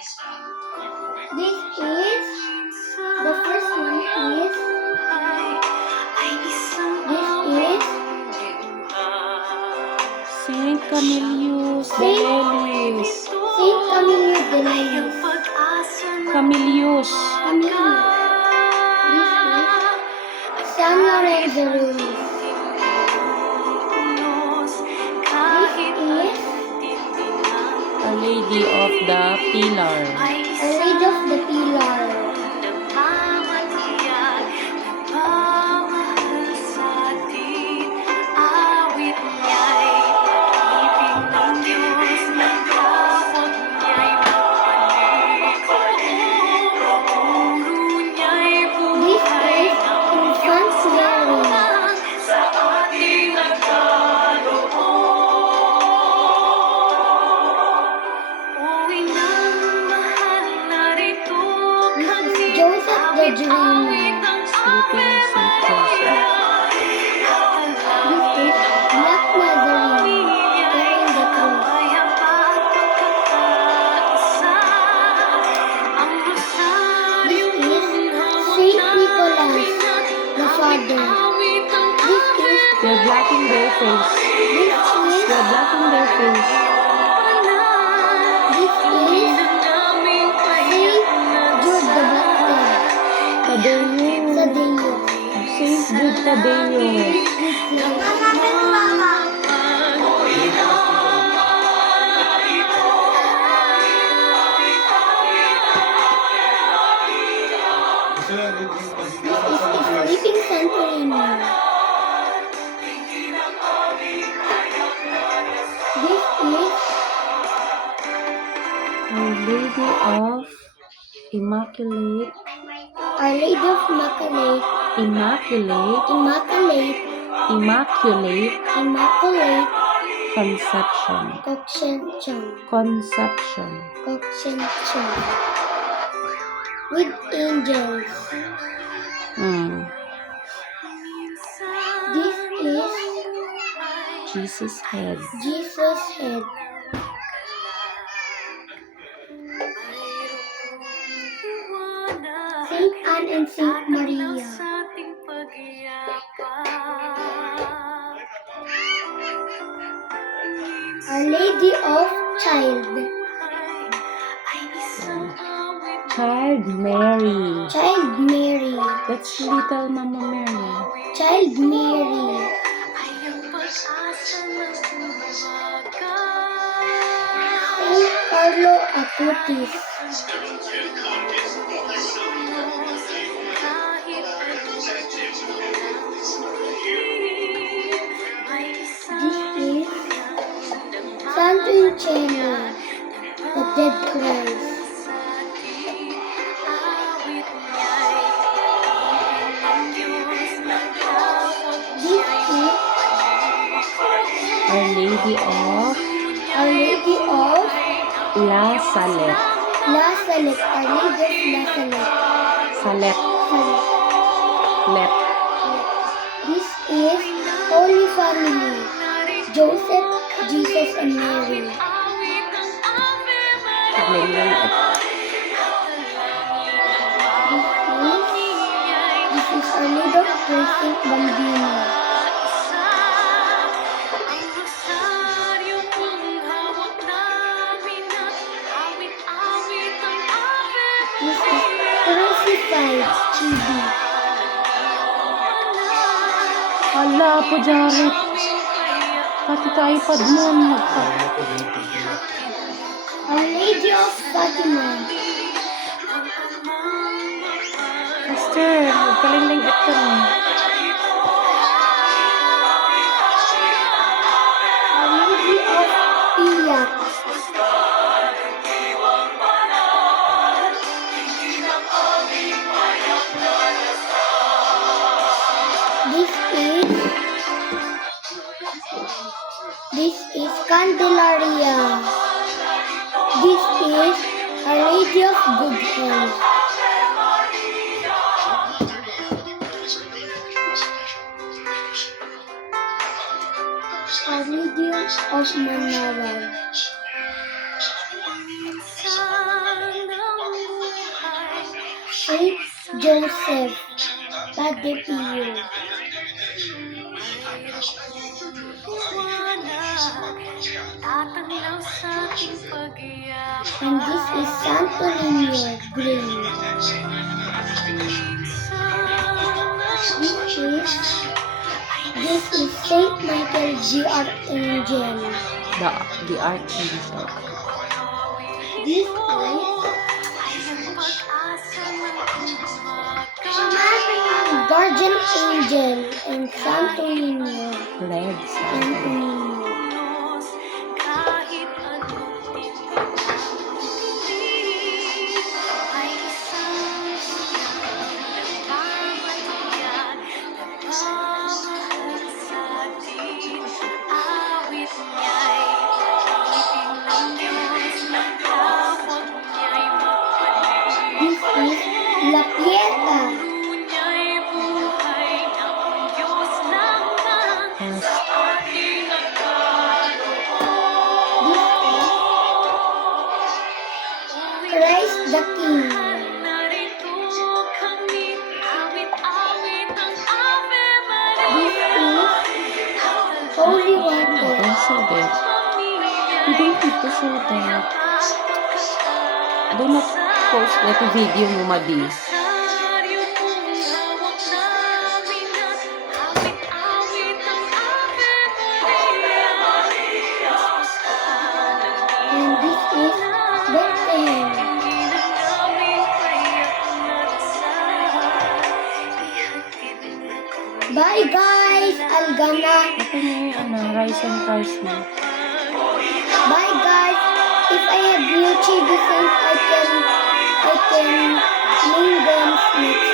This is the first one is Saint Camillus de Lelis. Saint Camillus de Lelis. Camillus. This is San Lorenzo Ruiz. This is A Lady of the Pilar. A Lady of the Pilar. Joseph the Dreamer. Sleeping Saint Joseph. This is Black Nazarene carrying the cross. This is Saint Nicholas, the Father. They're blacking their face. They're blacking their face. This is Saint Jude the Baptist. Saint Jude Thaddeus. Sleeping Santorini. This is Our Lady of Immaculate. Our Lady of Immaculate. Conception. With angels. This is Jesus' head. Jesus' head. Saint Anne and Saint Maria. Our Lady of Child. Child Mary. Child Mary. That's little Mama Mary. Child Mary. Saint Carlo Acutis. This is Santo Eugenio, the dead Christ. This is Our Lady of La Salette. La Salette. Our Lady of La Salette. Let. This is Holy Family, Joseph, Jesus, and Mary. This is Our Lady of Saint Bambino. This is Crucified Chibi. Hala po, Jared. Pati tayo padmon. Our Lady of Fatima. Pastor, magkaling-ling ito. Our Lady of Piat. This is Candelaria. This is Our Lady of Good Health. Our Lady of Manawan. Saint Joseph, Padre Pio. And this is Santo Niño Green. This is Saint Michael the Archangel. The Archangel. This is Guardian Angel and Santo Niño. Red Santo Niño. This is La Pieta. Yes. Christ the King. This is Holy Water. Don't show that. You don't need to show that. Do not post that video mo, Madi. And this is Bethlehem. Bye guys! Algana. Ito na yung rice and rice mo. Bye guys! If I have new chibi cents, I can name them next